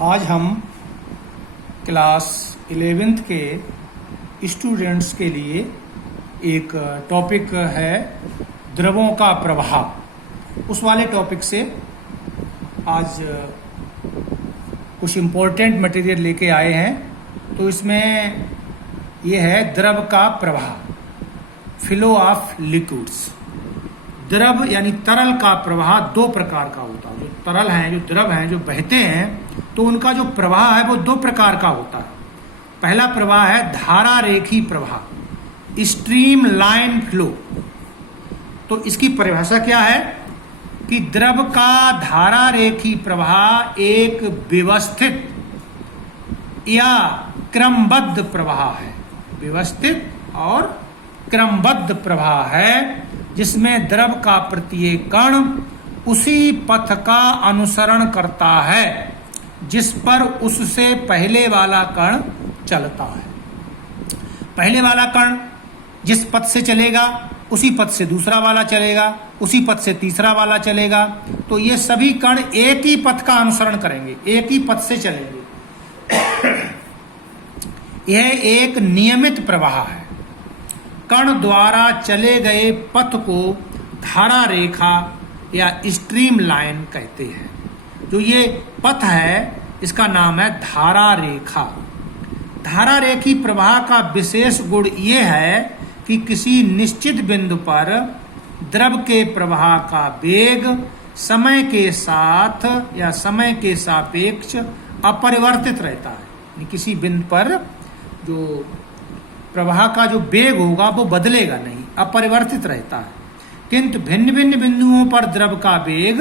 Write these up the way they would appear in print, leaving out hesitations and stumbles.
आज हम class 11th के स्टूडेंट्स के लिए एक टॉपिक है द्रवों का प्रवाह। उस वाले टॉपिक से आज कुछ इम्पोर्टेंट मटेरियल लेके आए हैं। तो इसमें ये है द्रव का प्रवाह, फ्लो ऑफ लिक्विड्स। द्रव यानी तरल का प्रवाह दो प्रकार का होता है। जो तरल हैं, जो द्रव हैं, जो बहते हैं, तो उनका जो प्रवाह है वो दो प्रकार का होता है। पहला प्रवाह है धारा रेखी प्रवाह, स्ट्रीम लाइन फ्लो। तो इसकी परिभाषा क्या है कि द्रव का धारा रेखी प्रवाह एक व्यवस्थित या क्रमबद्ध प्रवाह है। व्यवस्थित और क्रमबद्ध प्रवाह है जिसमें द्रव का प्रत्येक कण उसी पथ का अनुसरण करता है जिस पर उससे पहले वाला कण चलता है। पहले वाला कण जिस पथ से चलेगा उसी पथ से दूसरा वाला चलेगा, उसी पथ से तीसरा वाला चलेगा। तो ये सभी कण एक ही पथ का अनुसरण करेंगे, एक ही पथ से चलेंगे। यह एक नियमित प्रवाह है। कण द्वारा चले गए पथ को धारा रेखा या स्ट्रीम लाइन कहते हैं। जो ये पथ है इसका नाम है धारा रेखा। धारा रेखी प्रवाह का विशेष गुण ये है कि किसी निश्चित बिंदु पर द्रव के प्रवाह का वेग समय के साथ या समय के सापेक्ष अपरिवर्तित रहता है। किसी बिंदु पर जो प्रवाह का जो वेग होगा वो बदलेगा नहीं, अपरिवर्तित रहता है। किंतु भिन्न भिन्न बिंदुओं पर द्रव का वेग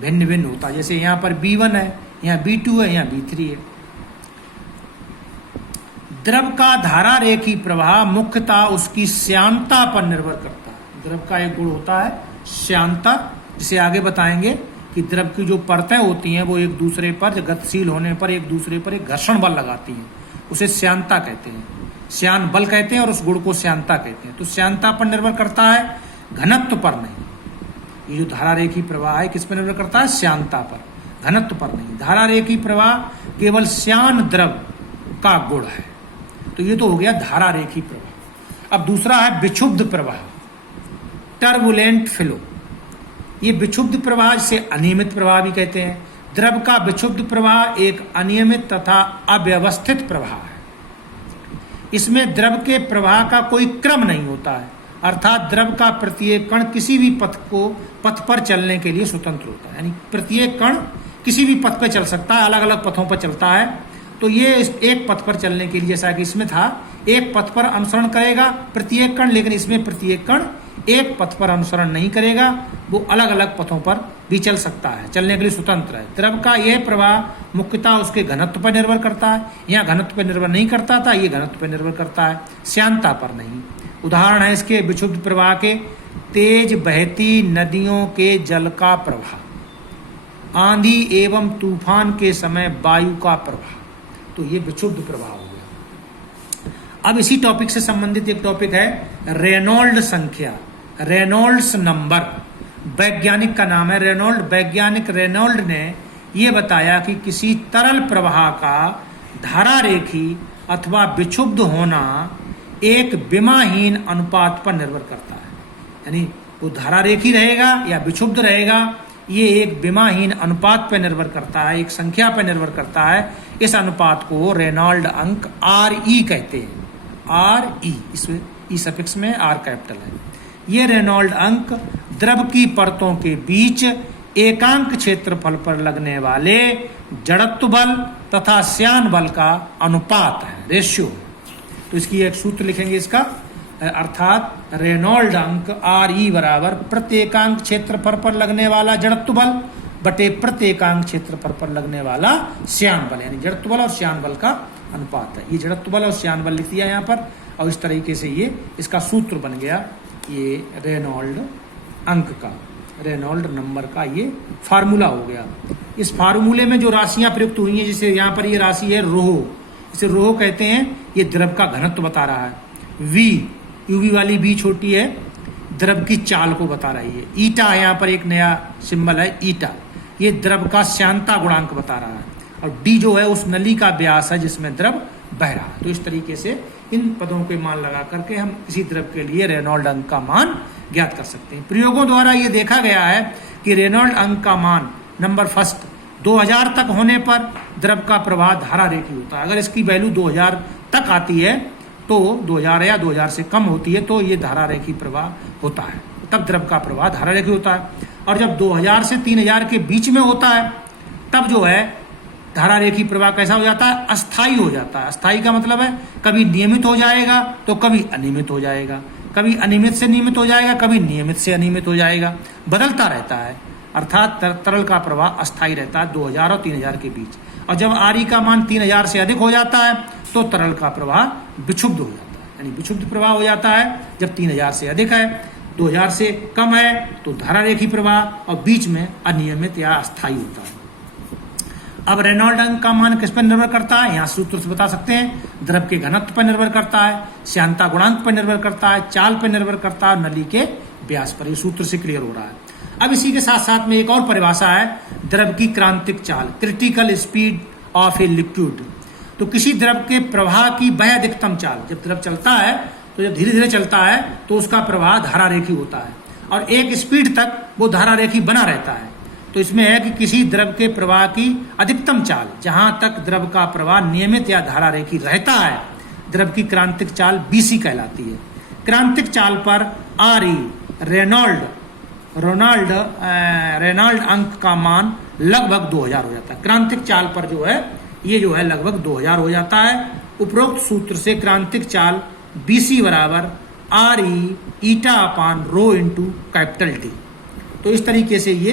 भिन्न भिन्न होता है। जैसे यहाँ पर B1 है, यहाँ B2 है, यहाँ B3 है। द्रव का धारा रेखी प्रवाह मुख्यतः उसकी श्यानता पर निर्भर करता है। द्रव का एक गुण होता है श्यानता, जिसे आगे बताएंगे कि द्रव की जो परतें होती हैं वो एक दूसरे पर गतिशील होने पर एक दूसरे पर एक घर्षण बल लगाती हैं। उसे श्यानता कहते हैं, श्यान बल कहते हैं और उस गुण को श्यानता कहते हैं। तो श्यानता पर निर्भर करता है, घनत्व पर नहीं। ये जो धारा रेखी प्रवाह है किस पर निर्भर करता है? श्यानता पर, घनत्व पर नहीं। धारा रेखी प्रवाह केवल श्यान द्रव का गुण है। तो ये तो हो गया धारा रेखी प्रवाह। अब दूसरा है विक्षुब्ध प्रवाह, टर्बुलेंट फ्लो। ये विक्षुब्ध प्रवाह जिसे अनियमित प्रवाह भी कहते हैं। द्रव का विक्षुब्ध प्रवाह एक अनियमित तथा अव्यवस्थित प्रवाह है। इसमें द्रव के प्रवाह का कोई क्रम नहीं होता है, अर्थात द्रव का प्रत्येक कण किसी भी पथ पर चलने के लिए स्वतंत्र होता है। यानी प्रत्येक कण किसी भी पथ पर चल सकता है, अलग अलग पथों पर चलता है। तो ये एक पथ पर चलने के लिए, जैसा कि इसमें था, एक पथ पर अनुसरण करेगा प्रत्येक कण, लेकिन इसमें प्रत्येक कण एक पथ पर अनुसरण नहीं करेगा, वो अलग अलग पथों पर भी चल सकता है, चलने के लिए स्वतंत्र है। द्रव का यह प्रवाह मुख्यतः उसके घनत्व पर निर्भर करता है। यहाँ घनत्व पर निर्भर नहीं करता था, ये घनत्व पर निर्भर करता है, श्यानता पर नहीं। उदाहरण है इसके विक्षुब्ध प्रवाह के तेज बहती नदियों के जल का प्रवाह, आंधी एवं तूफान के समय वायु का प्रवाह। तो ये विक्षुब्ध प्रवाह हो गया। अब इसी टॉपिक से संबंधित एक टॉपिक है रेनॉल्ड संख्या, रेनॉल्ड्स नंबर। वैज्ञानिक का नाम है रेनॉल्ड। वैज्ञानिक रेनॉल्ड ने यह बताया कि किसी तरल प्रवाह का धारा रेखी अथवा विक्षुब्ध होना एक विमाहीन अनुपात पर निर्भर करता है। यानी वो धारा रेखी रहेगा या विक्षुब्ध रहेगा, ये एक विमाहीन अनुपात पर निर्भर करता है, एक संख्या पर निर्भर करता है। इस अनुपात को रेनॉल्ड अंक RE कहते हैं। RE, इसमें ई सफिक्स में R कैपिटल है। ये रेनॉल्ड अंक द्रव की परतों के बीच एकांक क्षेत्रफल पर लगने वाले जड़त्व बल तथा श्यान बल का अनुपात है, रेशियो। तो इसकी एक सूत्र लिखेंगे इसका, अर्थात रेनॉल्ड अंक RE बराबर प्रत्येकांक क्षेत्रफल पर लगने वाला जड़त्व बल बटे प्रत्येकांक क्षेत्रफल पर लगने वाला श्यान बल, यानी जड़त्व बल और श्यान बल का अनुपात है। ये जड़त्व बल और श्यान बल लिख दिया यहाँ पर, और इस तरीके से ये इसका सूत्र बन गया, ये रेनॉल्ड अंक का, रेनॉल्ड नंबर का ये फार्मूला हो गया। इस फार्मूले में जो राशियां प्रयुक्त हुई हैं, जैसे यहाँ पर ये राशि है रोह, इसे रोह कहते हैं। ये द्रव का घनत्व बता रहा है। V, UV वाली V छोटी है, द्रव की चाल को बता रही है। ईटा यहाँ पर एक नया सिंबल है, ईटा, ये द्रव का श्यानता गुणांक बता रहा है। और डी जो है उस नली का व्यास है जिसमें द्रव बह रहा है। तो इस तरीके से इन पदों के मान लगा करके हम किसी द्रव के लिए रेनॉल्ड अंक का मान ज्ञात कर सकते हैं। प्रयोगों द्वारा ये देखा गया है कि रेनॉल्ड अंक का मान नंबर फर्स्ट 2000 तक होने पर द्रव का प्रवाह धारा रेखी होता है। अगर इसकी वैल्यू 2000 तक आती है तो 2000 या 2000 से कम होती है तो ये धारा रेखी प्रवाह होता है, तब द्रव का प्रवाह धारा रेखी होता है। और जब 2000 से 3000 के बीच में होता है तब जो है धारा रेखी प्रवाह कैसा हो जाता है, अस्थाई हो जाता है। अस्थाई का मतलब है कभी नियमित हो जाएगा तो कभी अनियमित हो जाएगा, कभी अनियमित से नियमित हो जाएगा, कभी नियमित से अनियमित हो जाएगा, बदलता रहता है। अर्थात तरल का प्रवाह अस्थाई रहता है 2000 और 3000 के बीच। और जब आरई का मान 3000 से अधिक हो जाता है तो तरल का प्रवाह विक्षुब्ध हो जाता है, यानी विक्षुब्ध प्रवाह हो जाता है। जब 3000 से अधिक है, 2000 से कम है तो धारा रेखी प्रवाह, और बीच में अनियमित या अस्थाई होता है। अब रेनॉल्ड अंक का मान किस पर निर्भर करता है, यहाँ सूत्र से बता सकते हैं। द्रव के घनत्व पर निर्भर करता है, श्यानता गुणांक पर निर्भर करता है, चाल पर निर्भर करता है, नली के व्यास पर। ये सूत्र से क्लियर हो रहा है। अब इसी के साथ साथ में एक और परिभाषा है द्रव की क्रांतिक चाल, critical speed of a liquid. तो किसी द्रव के प्रवाह की वह अधिकतम चाल, जब द्रव चलता है तो जब धीरे धीरे चलता है तो उसका प्रवाह धारा रेखी होता है और एक स्पीड तक वो धारा रेखी बना रहता है। तो इसमें है कि किसी द्रव के प्रवाह की अधिकतम चाल, जहां तक द्रव का प्रवाह नियमित या धारा रेखी रहता है, द्रव की क्रांतिक चाल बीसी कहलाती है। क्रांतिक चाल पर आरई रेनॉल्ड अंक का मान लगभग 2000 हो जाता है। क्रांतिक चाल पर जो है ये जो है लगभग 2000 हो जाता है। उपरोक्त सूत्र से क्रांतिक चाल बीसी बराबर आरई ईटा अपान रो इंटू कैपिटल टी। तो इस तरीके से ये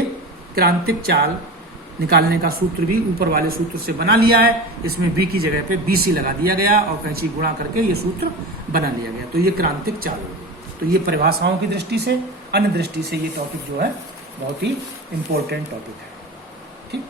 क्रांतिक चाल निकालने का सूत्र भी ऊपर वाले सूत्र से बना लिया है। इसमें बी की जगह पे बीसी लगा दिया गया और कैंची गुणा करके ये सूत्र बना लिया गया। तो ये क्रांतिक चाल हो गई। तो ये परिभाषाओं की दृष्टि से, अन्य दृष्टि से ये टॉपिक जो है बहुत ही इंपॉर्टेंट टॉपिक है। ठीक।